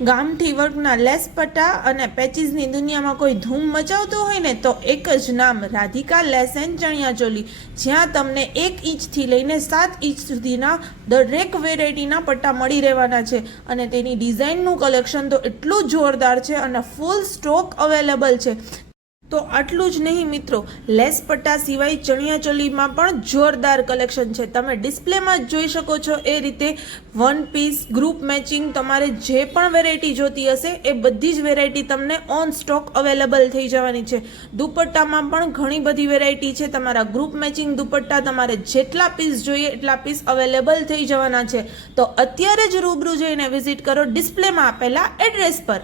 ગામઠી વર્કના લેસ પટ્ટા અને પેચીસની દુનિયામાં કોઈ ધૂમ મચાવતું હોય ને તો એક જ નામ રાધિકા લેસ એન્ડ ચણિયાચોલી, જ્યાં તમને 1 ઇંચથી લઈને 7 ઇંચ સુધીના દરેક વેરાયટીના પટ્ટા મળી રહેવાના છે અને તેની ડિઝાઇનનું કલેક્શન તો એટલું જોરદાર છે અને ફૂલ સ્ટોક અવેલેબલ છે। તો આટલું જ નહીં મિત્રો, લેસ પટ્ટા સિવાય ચણિયાચોલીમાં પણ જોરદાર કલેક્શન છે। તમે ડિસ્પ્લેમાં જ જોઈ શકો છો એ રીતે વન પીસ ગ્રુપ મેચિંગ તમારે જે પણ વેરાયટી જોતી હશે એ બધી જ વેરાયટી તમને ઓન સ્ટોક અવેલેબલ થઈ જવાની છે। દુપટ્ટામાં પણ ઘણી બધી વેરાયટી છે। તમારા ગ્રુપ મેચિંગ દુપટ્ટા તમારે જેટલા પીસ જોઈએ એટલા પીસ અવેલેબલ થઈ જવાના છે। તો અત્યારે જ રૂબરૂ જઈને વિઝિટ કરો ડિસ્પ્લેમાં આપેલા એડ્રેસ પર।